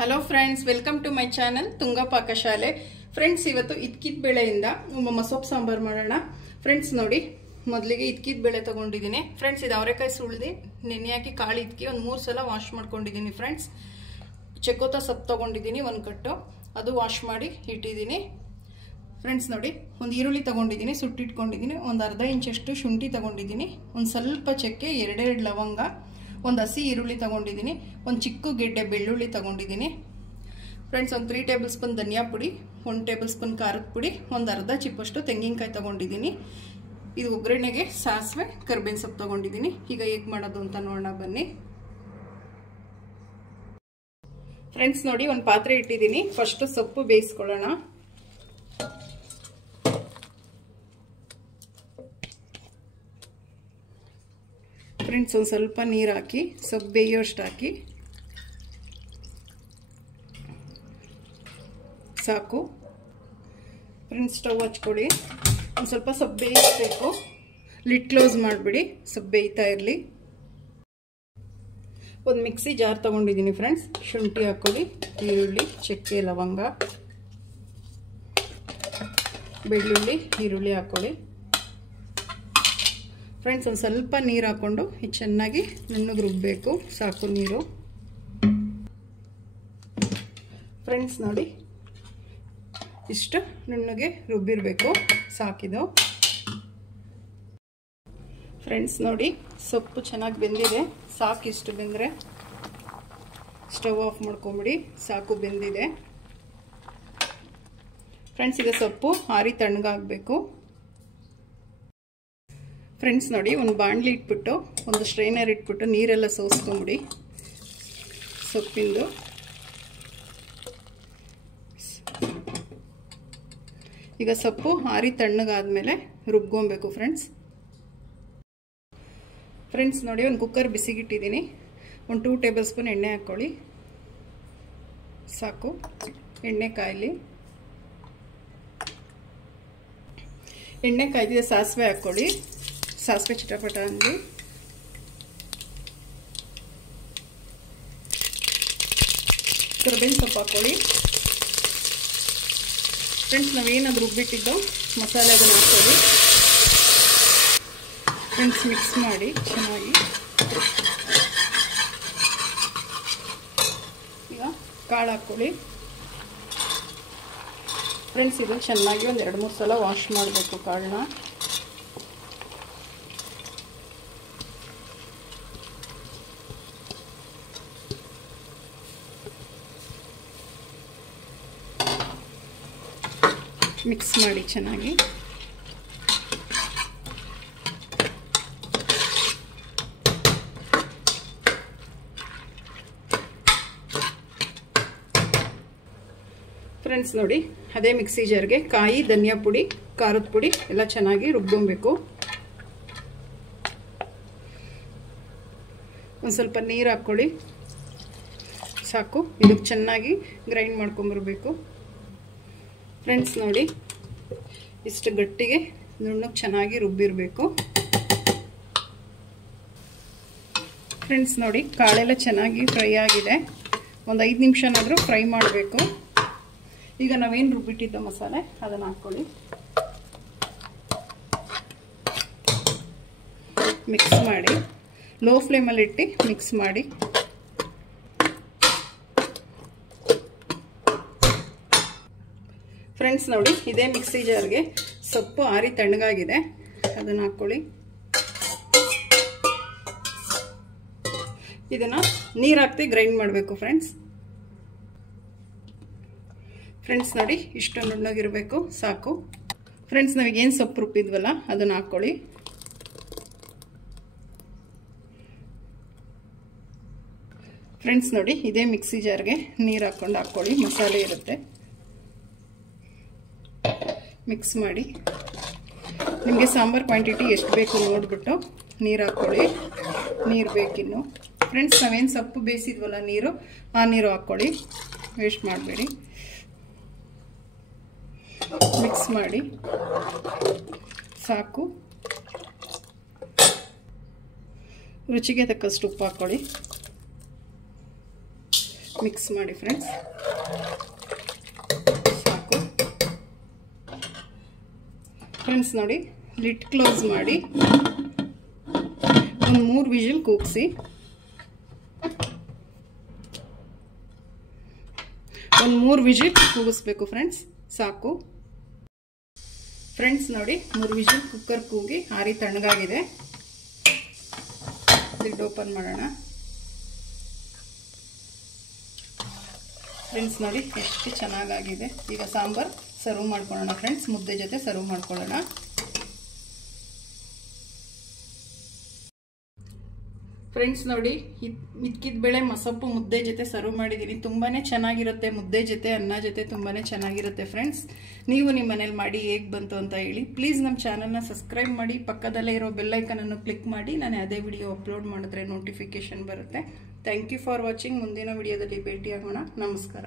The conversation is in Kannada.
Hello friends, welcome to my channel Tunga Pakashale. Friends, ಇವತ್ತು ಇದ್ಕಿದ ಬೇಳೆಯಿಂದ ಮಸೊಪ್ಪು ಸಾಂಬಾರ್ ಮಾಡೋಣ. ಫ್ರೆಂಡ್ಸ್ ನೋಡಿ, ಮೊದಲಿಗೆ ಇದ್ಕಿದ ಬೇಳೆ ತಗೊಂಡಿದ್ದೀನಿ. ಫ್ರೆಂಡ್ಸ್, ಇದು ಅವರೆಕಾಯಿ ಸುಳ್ದು ನೆನೆ ಹಾಕಿ ಕಾಳು ಇದ್ಕಿ ಒಂದು 3 ಸಲ ವಾಶ್ ಮಾಡ್ಕೊಂಡಿದ್ದೀನಿ. ಫ್ರೆಂಡ್ಸ್, ಚಕೋತ ಸೊಪ್ಪು ತಗೊಂಡಿದ್ದೀನಿ 1 ಕಟ್ಟು, ಅದು ವಾಶ್ ಮಾಡಿ ಇಟ್ಟಿದ್ದೀನಿ. ಫ್ರೆಂಡ್ಸ್ ನೋಡಿ, ಒಂದು ಈರುಳ್ಳಿ ತಗೊಂಡಿದ್ದೀನಿ, ಸುಟ್ಟಿಟ್ಕೊಂಡಿದ್ದೀನಿ. ಒಂದು ಅರ್ಧ ಇಂಚಷ್ಟು ಶುಂಠಿ ತಗೊಂಡಿದ್ದೀನಿ, ಒಂದು ಸ್ವಲ್ಪ ಚಕ್ಕೆ, 2 ಲವಂಗ, ಒಂದು ಹಸಿ ಈರುಳ್ಳಿ ತಗೊಂಡಿದ್ದೀನಿ, ಒಂದು ಚಿಕ್ಕ ಗೆಡ್ಡೆ ಬೆಳ್ಳುಳ್ಳಿ ತಗೊಂಡಿದ್ದೀನಿ. ಫ್ರೆಂಡ್ಸ್, ಒಂದು 3 ಟೇಬಲ್ ಸ್ಪೂನ್ ಧನಿಯಾ ಪುಡಿ, 1 ಟೇಬಲ್ ಸ್ಪೂನ್ ಖಾರದ ಪುಡಿ, ಒಂದು ಅರ್ಧ ಚಿಪ್ಪಷ್ಟು ತೆಂಗಿನಕಾಯಿ ತಗೊಂಡಿದ್ದೀನಿ. ಇದು ಒಗ್ಗರಣೆಗೆ ಸಾಸಿವೆ, ಕರಿಬೇವಿನ ಸೊಪ್ಪು ತಗೊಂಡಿದ್ದೀನಿ. ಈಗ ಹೇಗೆ ಮಾಡೋದು ಅಂತ ನೋಡೋಣ ಬನ್ನಿ. ಫ್ರೆಂಡ್ಸ್ ನೋಡಿ, ಒಂದು ಪಾತ್ರೆ ಇಟ್ಟಿದ್ದೀನಿ. ಫಸ್ಟ್ ಸೊಪ್ಪು ಬೇಯಿಸ್ಕೊಳ್ಳೋಣ. ಫ್ರೆಂಡ್ಸ್, ಒಂದು ಸ್ವಲ್ಪ ನೀರು ಹಾಕಿ ಸೊಪ್ಪು ಬೇಯೋಷ್ಟು ಹಾಕಿ ಸಾಕು. ಫ್ರೆಂಡ್ಸ್, ಸ್ಟವ್ ಹಚ್ಕೊಳ್ಳಿ. ಒಂದು ಸ್ವಲ್ಪ ಸೊಪ್ಪು ಬೇಯಿಸಬೇಕು. ಲಿಡ್ ಕ್ಲೋಸ್ ಮಾಡಿಬಿಡಿ, ಸೊಪ್ಪು ಬೇಯ್ತಾ ಇರಲಿ. ಒಂದು ಮಿಕ್ಸಿ ಜಾರ್ ತೊಗೊಂಡಿದ್ದೀನಿ. ಫ್ರೆಂಡ್ಸ್, ಶುಂಠಿ ಹಾಕ್ಕೊಳ್ಳಿ, ಈರುಳ್ಳಿ, ಚಕ್ಕೆ, ಲವಂಗ, ಬೆಳ್ಳುಳ್ಳಿ, ಈರುಳ್ಳಿ ಹಾಕ್ಕೊಳ್ಳಿ. ಫ್ರೆಂಡ್ಸ್, ಒಂದು ಸ್ವಲ್ಪ ನೀರು ಹಾಕ್ಕೊಂಡು ಇದು ಚೆನ್ನಾಗಿ ನುಣ್ಣಗೆ ರುಬ್ಬಬೇಕು. ಸಾಕು ನೀರು. ಫ್ರೆಂಡ್ಸ್ ನೋಡಿ, ಇಷ್ಟು ನುಣ್ಣಗೆ ರುಬ್ಬಿರಬೇಕು, ಸಾಕಿದು. ಫ್ರೆಂಡ್ಸ್ ನೋಡಿ, ಸೊಪ್ಪು ಚೆನ್ನಾಗಿ ಬೆಂದಿದೆ. ಸಾಕು, ಇಷ್ಟು ಬೆಂದರೆ ಸ್ಟವ್ ಆಫ್ ಮಾಡ್ಕೊಂಬಿಡಿ. ಸಾಕು, ಬೆಂದಿದೆ. ಫ್ರೆಂಡ್ಸ್, ಈಗ ಸೊಪ್ಪು ಆರಿ ತಣ್ಣಗಾಗಬೇಕು. ಫ್ರೆಂಡ್ಸ್ ನೋಡಿ, ಒಂದು ಬಾಣಲಿ ಇಟ್ಬಿಟ್ಟು ಒಂದು ಸ್ಟ್ರೈನರ್ ಇಟ್ಬಿಟ್ಟು ನೀರೆಲ್ಲ ಸೋಸ್ಕೊಂಬಿಡಿ ಸೊಪ್ಪಿಂದು. ಈಗ ಸೊಪ್ಪು ಆರಿ ತಣ್ಣಗಾದ್ಮೇಲೆ ರುಬ್ಕೊಬೇಕು. ಫ್ರೆಂಡ್ಸ್ ನೋಡಿ, ಒಂದು ಕುಕ್ಕರ್ ಬಿಸಿಗಿಟ್ಟಿದ್ದೀನಿ. ಒಂದು 2 ಟೇಬಲ್ ಸ್ಪೂನ್ ಎಣ್ಣೆ ಹಾಕ್ಕೊಳ್ಳಿ. ಸಾಕು, ಎಣ್ಣೆ ಕಾಯಲಿ. ಎಣ್ಣೆ ಕಾಯ್ದಿದೆ, ಸಾಸಿವೆ ಹಾಕ್ಕೊಳ್ಳಿ. ಸಾಸಿವೆ ಚಿಟಪಟ ಅಂದು ಕರಿಬೇವಿನ ಸೊಪ್ಪು ಹಾಕ್ಕೊಳ್ಳಿ. ಫ್ರೆಂಡ್ಸ್, ನಾವೇನಾದ್ರು ರುಬ್ಬಿಟ್ಟಿದ್ದು ಮಸಾಲೆ ಅದನ್ನು ಹಾಕ್ಕೊಳ್ಳಿ. ಫ್ರೆಂಡ್ಸ್, ಮಿಕ್ಸ್ ಮಾಡಿ ಚೆನ್ನಾಗಿ. ಈಗ ಕಾಳು ಹಾಕ್ಕೊಳ್ಳಿ. ಫ್ರೆಂಡ್ಸ್, ಇದು ಚೆನ್ನಾಗಿ ಒಂದು 2-3 ಸಲ ವಾಶ್ ಮಾಡಬೇಕು ಕಾಳನ್ನ. ಮಿಕ್ಸ್ ಮಾಡಿ ಚೆನ್ನಾಗಿ. ಫ್ರೆಂಡ್ಸ್ ನೋಡಿ, ಅದೇ ಮಿಕ್ಸಿ ಜಾರ್ಗೆ ಕಾಯಿ, ಧನಿಯಾ ಪುಡಿ, ಖಾರದ ಪುಡಿ ಎಲ್ಲ ಚೆನ್ನಾಗಿ ರುಬ್ಕೊಬೇಕು. ಒಂದು ಸ್ವಲ್ಪ ನೀರು ಹಾಕ್ಕೊಳ್ಳಿ. ಸಾಕು, ಇದಕ್ಕೆ ಚೆನ್ನಾಗಿ ಗ್ರೈಂಡ್ ಮಾಡ್ಕೊಂಬರ್ಬೇಕು. ಫ್ರೆಂಡ್ಸ್ ನೋಡಿ, ಇಷ್ಟು ಗಟ್ಟಿಗೆ ನುಣ್ಣಗೆ ಚೆನ್ನಾಗಿ ರುಬ್ಬಿರಬೇಕು. ಫ್ರೆಂಡ್ಸ್ ನೋಡಿ, ಕಾಳೆಲ್ಲ ಚೆನ್ನಾಗಿ ಫ್ರೈ ಆಗಿದೆ. ಒಂದು 5 ನಿಮಿಷನಾದರೂ ಫ್ರೈ ಮಾಡಬೇಕು. ಈಗ ನಾವೇನು ರುಬ್ಬಿಟ್ಟಿದ್ದ ಮಸಾಲೆ ಅದನ್ನು ಹಾಕ್ಕೊಳ್ಳಿ. ಮಿಕ್ಸ್ ಮಾಡಿ, ಲೋ ಫ್ಲೇಮಲ್ಲಿ ಇಟ್ಟು ಮಿಕ್ಸ್ ಮಾಡಿ. ಫ್ರೆಂಡ್ಸ್ ನೋಡಿ, ಇದೇ ಮಿಕ್ಸಿ ಜಾರ್ಗೆ ಸೊಪ್ಪು ಆರಿ ತಣ್ಣಗಾಗಿದೆ, ಅದನ್ನು ಹಾಕ್ಕೊಳ್ಳಿ. ಇದನ್ನು ನೀರು ಹಾಕ್ತಿ ಗ್ರೈಂಡ್ ಮಾಡಬೇಕು. ಫ್ರೆಂಡ್ಸ್ ನೋಡಿ, ಇಷ್ಟು ನುಣ್ಣಗಿರಬೇಕು. ಸಾಕು. ಫ್ರೆಂಡ್ಸ್, ನಾವೀಗೇನು ಸೊಪ್ಪು ರುಬ್ಬಿದ್ವಲ್ಲ ಅದನ್ನು ಹಾಕ್ಕೊಳ್ಳಿ. ಫ್ರೆಂಡ್ಸ್ ನೋಡಿ, ಇದೇ ಮಿಕ್ಸಿ ಜಾರ್ಗೆ ನೀರು ಹಾಕ್ಕೊಂಡು ಹಾಕ್ಕೊಳ್ಳಿ. ಮಸಾಲೆ ಇರುತ್ತೆ. ಮಿಕ್ಸ್ ಮಾಡಿ. ನಿಮಗೆ ಸಾಂಬಾರ್ ಕ್ವಾಂಟಿಟಿ ಎಷ್ಟು ಬೇಕು ನೋಡಿಬಿಟ್ಟು ನೀರು ಹಾಕ್ಕೊಳ್ಳಿ. ನೀರು ಬೇಕಿನ್ನು. ಫ್ರೆಂಡ್ಸ್, ನಾವೇನು ಸೊಪ್ಪು ಬೇಯಿಸಿದ್ವಲ್ಲ ನೀರು, ಆ ನೀರು ಹಾಕ್ಕೊಳ್ಳಿ. ವೇಸ್ಟ್ ಮಾಡಬೇಡಿ. ಮಿಕ್ಸ್ ಮಾಡಿ. ಸಾಕು. ರುಚಿಗೆ ತಕ್ಕಷ್ಟು ಉಪ್ಪು ಹಾಕ್ಕೊಳ್ಳಿ. ಮಿಕ್ಸ್ ಮಾಡಿ ಫ್ರೆಂಡ್ಸ್. ಸಾಕು ಫ್ರೆಂಡ್ಸ್. ನೋಡಿ, ಲಿಡ್ ಕ್ಲೋಸ್ ಮಾಡಿ ಒಂದು 3 ವಿಜಿಲ್ ಕೂಗಿಸಿ. ಒಂದು 3 ವಿಜಿಲ್ ಕೂಗಿಸ್ಬೇಕು ಫ್ರೆಂಡ್ಸ್. ಸಾಕು ಫ್ರೆಂಡ್ಸ್. ನೋಡಿ, 3 ವಿಜಿಲ್ ಕುಕ್ಕರ್ ಕೂಗಿ ಆರಿ ತಣ್ಣಗಾಗಿದೆ. ಲಿಡ್ ಓಪನ್ ಮಾಡೋಣ ಫ್ರೆಂಡ್ಸ್. ನೋಡಿ ಎಷ್ಟು ಚೆನ್ನಾಗಾಗಿದೆ. ಈಗ ಸಾಂಬಾರ್ ಸರ್ವ್ ಮಾಡ್ಕೊಳ್ಳೋಣ ಫ್ರೆಂಡ್ಸ್. ಮುದ್ದೆ ಜೊತೆ ಸರ್ವ್ ಮಾಡ್ಕೊಳ್ಳೋಣ ಫ್ರೆಂಡ್ಸ್. ನೋಡಿ, ಹಿತ್ಕಿದ ಮಸಪ್ಪು ಮುದ್ದೆ ಜೊತೆ ಸರ್ವ್ ಮಾಡಿದ್ದೀನಿ. ತುಂಬಾನೇ ಚೆನ್ನಾಗಿರುತ್ತೆ. ಮುದ್ದೆ ಜೊತೆ ಅನ್ನ ಜೊತೆ ತುಂಬಾನೇ ಚೆನ್ನಾಗಿರುತ್ತೆ ಫ್ರೆಂಡ್ಸ್. ನೀವು ನಿಮ್ಮ ಮನೇಲಿ ಮಾಡಿ ಹೇಗೆ ಬಂತು ಅಂತ ಹೇಳಿ. ಪ್ಲೀಸ್ ನಮ್ಮ ಚಾನಲ್ನ ಸಬ್ಸ್ಕ್ರೈಬ್ ಮಾಡಿ, ಪಕ್ಕದಲ್ಲೇ ಇರೋ ಬೆಲ್ ಐಕನ್ ಅನ್ನು ಕ್ಲಿಕ್ ಮಾಡಿ. ನಾನು ಅದೇ ವಿಡಿಯೋ ಅಪ್ಲೋಡ್ ಮಾಡಿದ್ರೆ ನೋಟಿಫಿಕೇಶನ್ ಬರುತ್ತೆ. Thank you for watching. ಮುಂದಿನ ವಿಡಿಯೋದಲ್ಲಿ ಭೇಟಿಯಾಗೋಣ. ನಮಸ್ಕಾರ.